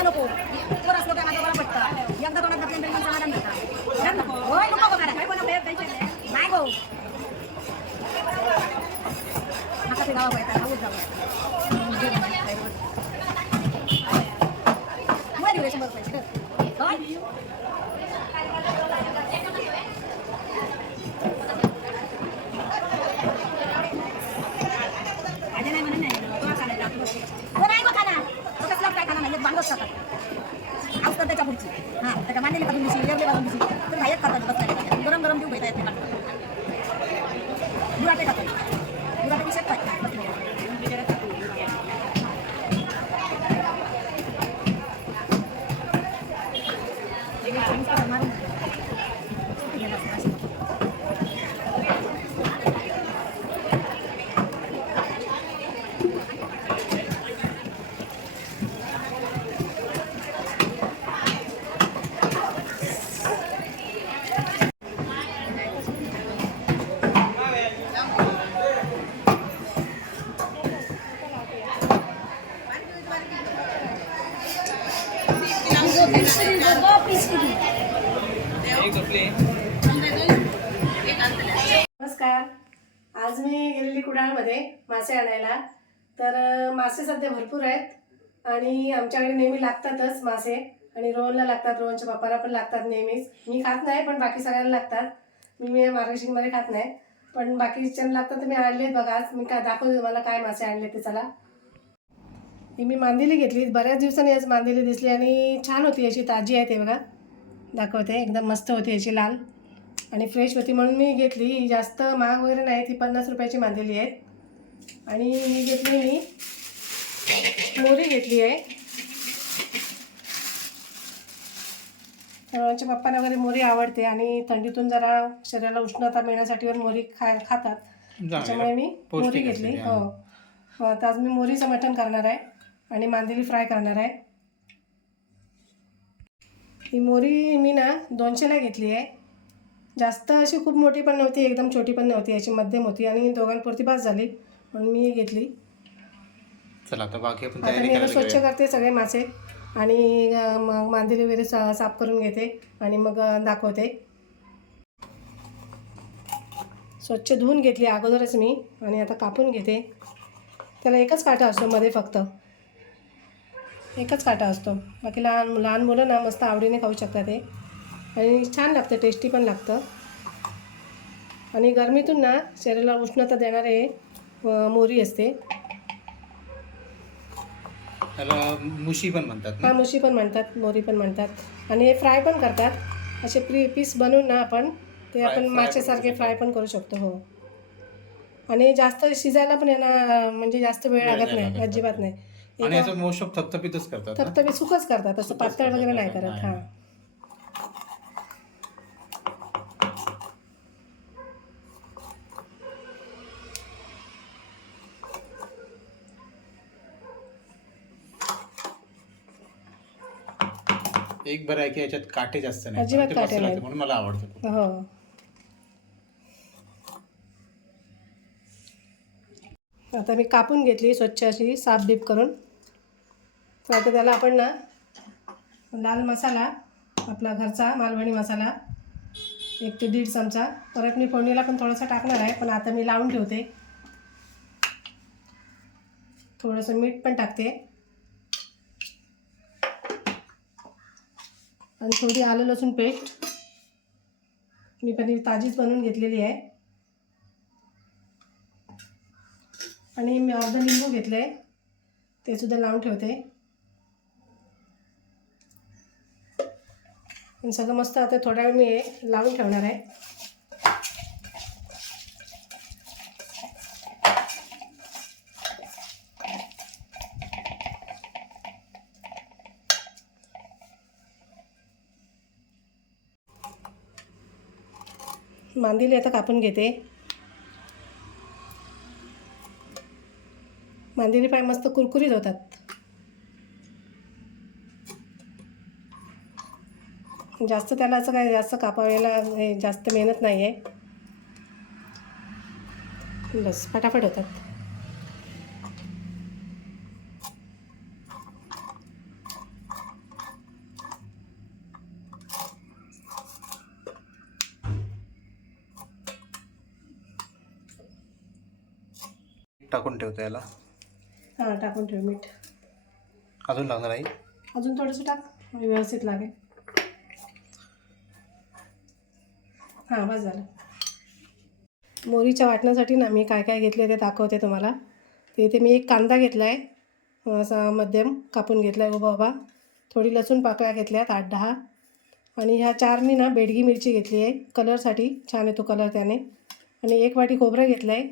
आता नको. पोर असलो का माझं बरं पडतं. एकदा कोणात घातलं तरी मला समाधान मिळतं. घरात नको. होय नको बघा नाही भाऊ. आता ते गावा पाहिजे राहूच जाऊ. हा, त्याच्या मांडीला बांधून दिशी, लेरले बांधून दिशी. तर बाहेर खातात बसल्या. उन्हाळ्यामध्ये मासे आणायला. तर मासे सध्या भरपूर आहेत आणि आमच्याकडे नेहमी लागतातच मासे आणि रोहनला लागतात रोहनच्या पप्पाला पण लागतात नेहमीच. मी खात नाही पण बाकी सगळ्यांना लागतात. मी मी मार्गशीरमध्ये खात नाही. पण बाकीच्यांना लागतात तर मी आणले बघा आज. मी काय दाखवते तुम्हाला काय मासे आणले ते चला. ही मी मांदेली घेतली. बऱ्याच दिवसांनी आज मांदेली दिसली आणि छान होती याची ताजी आहे ते बघा. दाखवते एकदम मस्त होती याची लाल. आणि फ्रेश होती म्हणून मी घेतली. ही जास्त महाग वगैरे नाही ती पन्नास रुपयाची मांदेली आहेत आणि ही घेतली मी मोरी घेतली आहे. माझ्या पप्पांना वगैरे मोरी आवडते आणि थंडीतून जरा शरीराला उष्णता मिळण्यासाठी वगैरे मोरी खाय खातात. त्याच्यामुळे मी मोरी घेतली. हो. हो, तर आज मी मोरीचं मटण करणार आहे आणि मांदेली फ्राय करणार आहे. ही मोरी मी ना दोनशेला घेतली आहे. जास्त अशी खूप मोठी पण नव्हती एकदम छोटी पण नव्हती याची मध्यम होती आणि दोघांपुरती पास झाली म्हणून मी घेतली. चला आता बाकी आपण आता तयारी मी आता स्वच्छ. करते सगळे मासे आणि मग मांदेली वगैरे सा साफ करून घेते आणि मग दाखवते. स्वच्छ धुवून घेतली अगोदरच मी आणि आता कापून घेते. त्याला एकच काटा असतो मध्ये फक्त. एकच काटा असतो. बाकी लहान लहान मुलं ना मस्त आवडीने खाऊ शकतात ते आणि छान लागतं टेस्टी पण लागतं. आणि गरमीतून ना शरीराला उष्णता देणारे मोरी असते. त्याला मुशी पण म्हणतात हा मुशी पण म्हणतात मोरी पण म्हणतात. आणि हे फ्राय पण करतात. असे प्री पीस बनवून ना आपण ते आपण माशासारखे फ्राय पण करू शकतो हो. आणि जास्त शिजायला पण यांना म्हणजे जास्त वेळ लागत नाही. अजिबात नाही. आणि याचं थपथपीतच करतात मी सुकच करतात असं पातळ वगैरे नाही करत. हां. एक बरं आहे की याच्यात काटे जास्त नाही अजिबात ते काटे लागते. म्हणून मला आवडतं खूप. हो. आता मी कापून घेतली स्वच्छ अशी साफ बीप करून. तर आता त्याला आपण ना लाल मसाला आपला घरचा मालवणी मसाला एक ते दीड चमचा. परत मी फोडणीला पण थोडासा टाकणार आहे पण आता मी लावून ठेवते. थोडंसं मीठ पण टाकते. आणि थोडी आलं लसूण पेस्ट. मी पनीर ताजीच बनवून घेतलेली आहे. आणि मी अर्धा लिंबू घेतले ते सुद्धा लावून ठेवते. आणि सगळं मस्त आता थोड्या वेळ मी लावून ठेवणार आहे. मांदिली आता कापून घेते. मांदेली पाय मस्त कुरकुरीत होतात. जास्त त्याला असं काय जास्त कापायला हे जास्त मेहनत नाही आहे बस फटाफट होतात. टाकून ठेवतो याला. हां टाकून ठेव मीठ. अजून लागणार आहे? अजून थोडंसं टाक व्यवस्थित लागेल. हां बस झालं. मोरीच्या वाटण्यासाठी ना मी काय काय घेतले ते दाखवते तुम्हाला. तर इथे मी एक कांदा घेतला आहे असा मध्यम कापून घेतला आहे उभा थोडी लसूण पाकळ्या घेतल्यात आठ दहा आणि ह्या चार मी ना बेडगी मिरची घेतली आहे. कलरसाठी छान येतो कलर त्याने. आणि एक वाटी खोबरं घेतलं आहे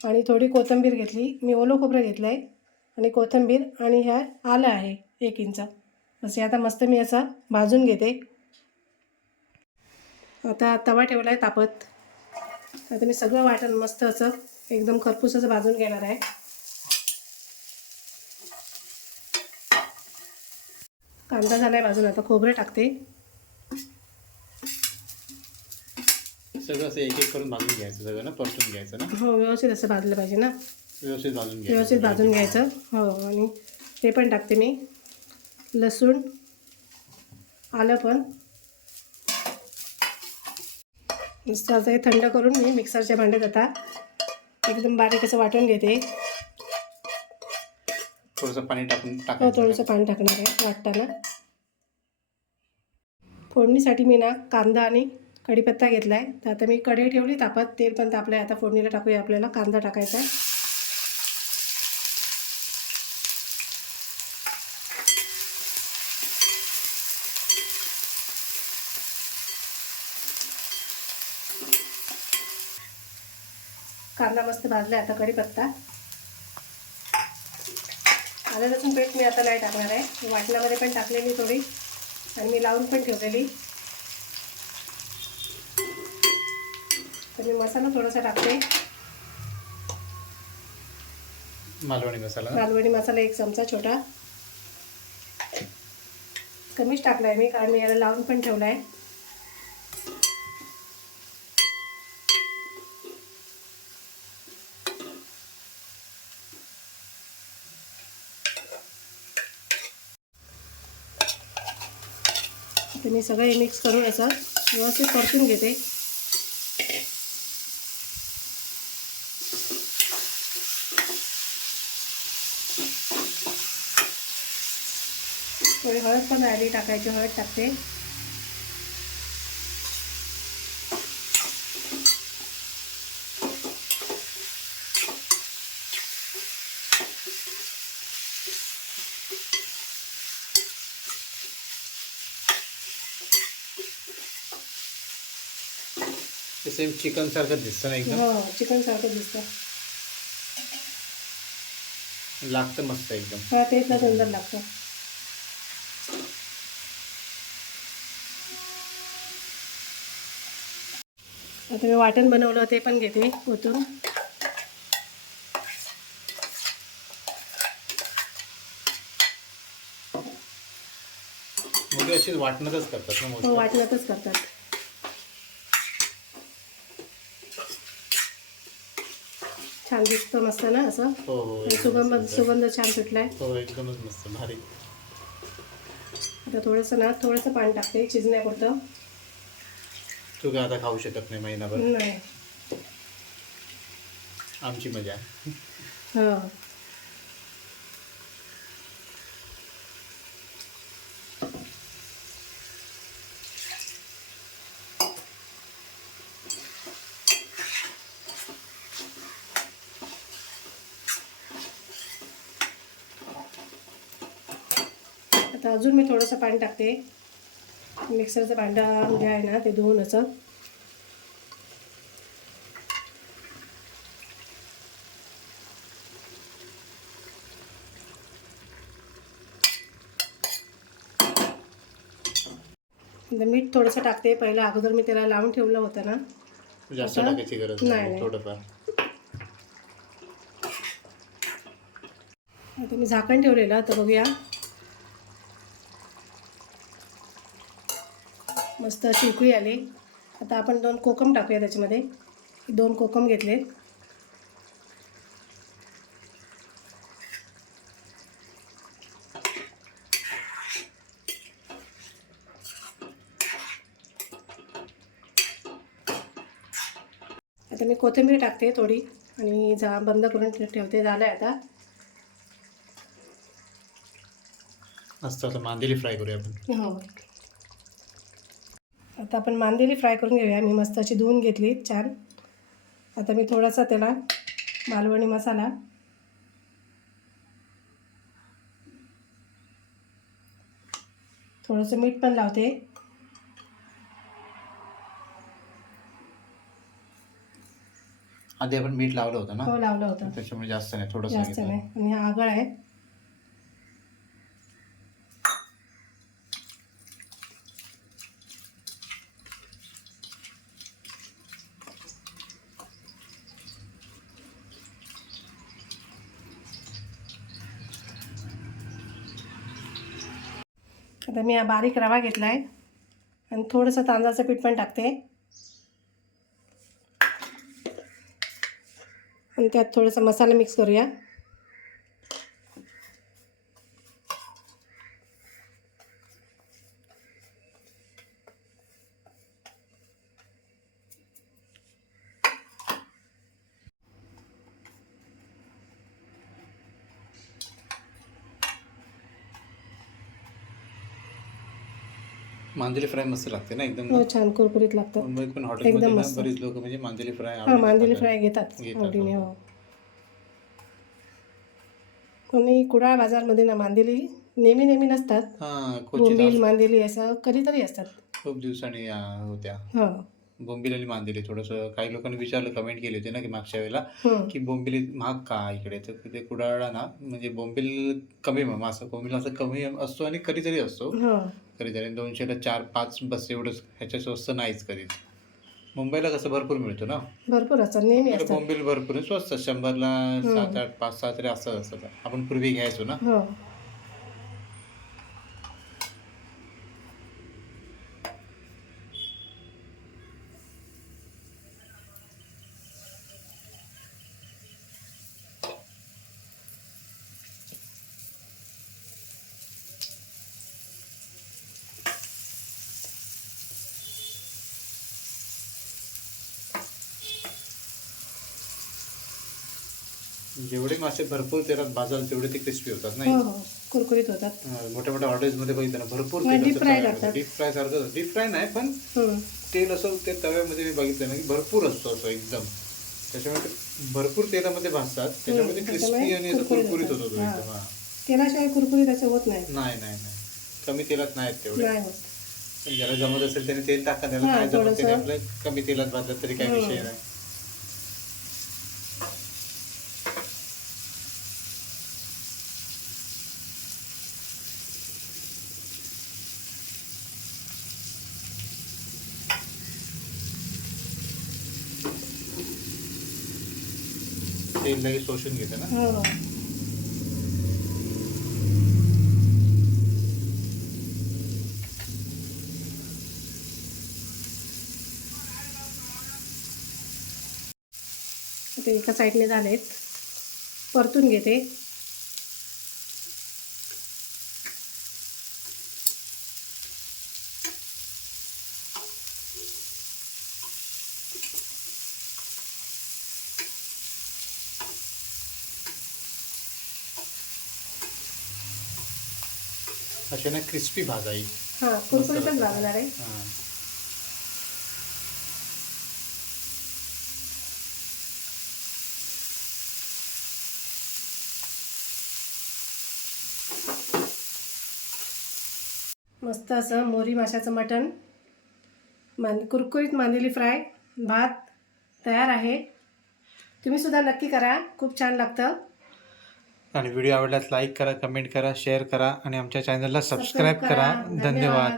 आणि थोडी कोथिंबीर घेतली. मी ओलं खोबरं घेतलं आहे आणि कोथिंबीर आणि ह्या आलं आहे एक इंच. असे आता मस्त मी असं भाजून घेते. आता तवा ठेवला आहे तापत. आता मी सगळं वाटण मस्त असं एकदम खरपूस असं भाजून घेणार आहे. कांदा झाला आहे भाजून. आता खोबरं टाकते. सगळं असं एक एक करून भाजून घ्यायचं सगळं ना परतून घ्यायचं ना? हो व्यवस्थित असं भाजलं पाहिजे ना? व्यवस्थित भाजून घ्यायचं व्यवस्थित भाजून घ्यायचं. हो आणि ते पण टाकते मी. लसूण आलं पण. नुसतं असं हे थंड करून मी मिक्सरच्या भांड्यात आता एकदम बारीक असं वाटून घेते. थोडंसं पाणी टाकून हो टाकायचं. थोडंसं पाणी टाकणार आहे वाटताना. फोडणीसाठी मी ना कांदा आणि कढीपत्ता घेतला आहे तर आता मी कढई ठेवली तापत तेल पण तापलं आहे आता फोडणीला टाकूया आपल्याला कांदा टाकायचा आहे. कांदा मस्त भाजला आहे आता कढीपत्ता. आलं लसूण पेस्ट मी आता नाही टाकणार आहे. वाटणामध्ये पण टाकलेली थोडी. आणि मी लावून पण ठेवलेली. तर मी मसाला थोडासा टाकते. मालवणी मसाला? मालवणी मसाला एक चमचा छोटा. कमीच टाकला आहे मी कारण मी याला लावून पण ठेवला आहे तर मी सगळं हे मिक्स करून याचं व्यवस्थित परतून घेते. थोडी हळद पण राहिली टाकायची हळद टाकते. सेम चिकन सारखं दिसतं ना एकदम हो चिकन सारखं दिसतं. लागतं मस्त एकदम. हा तेच सुंदर लागतं. आता मी वाटण बनवलं ते पण घेते ओतून. मोठी अशीच वाटणंच करतात ना हो वाटणातच करतात. छान दिसतं मस्त ना असं? हो हो सुगंध. सुगंध छान सुटलाय. हो एकदमच मस्त भारी. आता थोडंसं ना थोडंसं पाणी टाकते शिजण्यापुरतं. तू काय आता खाऊ शकत नाही महिनाभर. नाही. आमची मजा. हो. आता अजून मी थोडंसं पाणी टाकते. मिक्सरचं भांडं जे आहे ना ते धुवून असं नंतर मीठ थोडंसं टाकते. पहिलं अगोदर मी त्याला लावून ठेवलं होतं ना. जास्त? टाकायची गरज नाही, आता मी झाकण ठेवलेलं तर बघूया. मस्त अशी उकळी आली. आता आपण दोन कोकम टाकूया त्याच्यामध्ये. दोन कोकम घेतले आता मी कोथिंबीर टाकते थोडी आणि जा बंद करून ठेवते. झालं आहे आता. मस्त आता मांदेली फ्राय करूया आपण. हो. आता आपण मांदेली फ्राय करून घेऊया. मी मस्त अशी धुवून घेतली. छान. आता मी थोडासा त्याला मालवणी मसाला. थोडंसं मीठ पण लावते. आधी आपण मीठ लावलं होतं ना? हो लावलं होतं. त्याच्यामुळे जास्त नाही थोडंसं जास्त घेतलं. नाही. आणि हा आगळ आहे. आता मी हा बारीक रवा घेतला आहे आणि थोडंसं तांदळाचं पीठ पण टाकते. आणि त्यात थोडंसं मसाला मिक्स करूया. मांदेली फ्राय मस्त लागते ना एकदम. हो छान कुरकुरीत लागतं मुंबईत पण हॉटेलमध्ये एकदम ना मस्त. बरीच लोक म्हणजे मांदेली फ्राय हां मांदेली फ्राय घेतात घेतात, आवडीने हो. हो. आणि कुडाळ बाजारमध्ये ना मांदेली नेहमी नेहमी नसतात. हा बोंबील मांदेली असं कधीतरी असतात. खूप दिवसांनी आ, होत्या. हो. बोंबील आणि मांदेली थोडंसं काही लोकांनी विचारलं कमेंट केली होती ना की मागच्या वेळेला हं. की बोंबील महाग का इकडे? तर ते कुडाळला ना म्हणजे बोंबील कमी मग असं बोंबील असं कमी असतो आणि कधीतरी असतो. हो. कधीतरी आणि दोनशेला चार पाच बस एवढंच ह्याच्या स्वस्त नाहीच कधीच मुंबईला कसं भरपूर मिळतो ना? भरपूर असतात नेहमी असतात. बोंबील भरपूर आहे, स्वस्त शंभरला. सात आठ पाच सहा तरी असं. असतं आपण पूर्वी घ्यायचो ना? हो. जेवढे मासे भरपूर तेलात भाजाल तेवढे ते क्रिस्पी होतात नाही हो हो कुरकुरीत होतात मोठ्या मोठ्या हॉटेल्समध्ये बघितलं ना भरपूर deep fry करतात. डीप फ्राय सारखं डीप फ्राय नाही पण हं. तेल असं ते तव्यामध्ये मी बघितलं ना की भरपूर असतो असं एकदम त्याच्यामुळे ते भरपूर तेलामध्ये भाजतात त्याच्यामध्ये क्रिस्पी आणि असं कुरकुरीत. होतो तो हा. एकदम हा. तेलाशिवाय कुरकुरीत असं होत नाही नाही नाही नाही कमी तेलात नाहीत तेवढे नाही होत पण ज्याला जमत असेल त्याने तेल टाका त्याला हा, नाही जमत त्याने थोडंसं. आपलं कमी तेलात भाजलं तरी काही. विषय नाही तेल लगेच शोषून घेते ना. हो. ते एका साईडने झालेत. परतून घेते. असे ना क्रिस्पी भाजाई हां कुरकुरीतच लागणार आहे. हा. मस्त असं मोरी माशाचं मटण. मान कुरकुरीत मांदेली फ्राय भात तयार आहे. तुम्ही सुद्धा नक्की करा खूप छान लागतं. आणि व्हिडिओ आवडल्यास लाईक करा कमेंट करा शेअर करा आणि आमच्या चॅनलला सबस्क्राईब करा. धन्यवाद.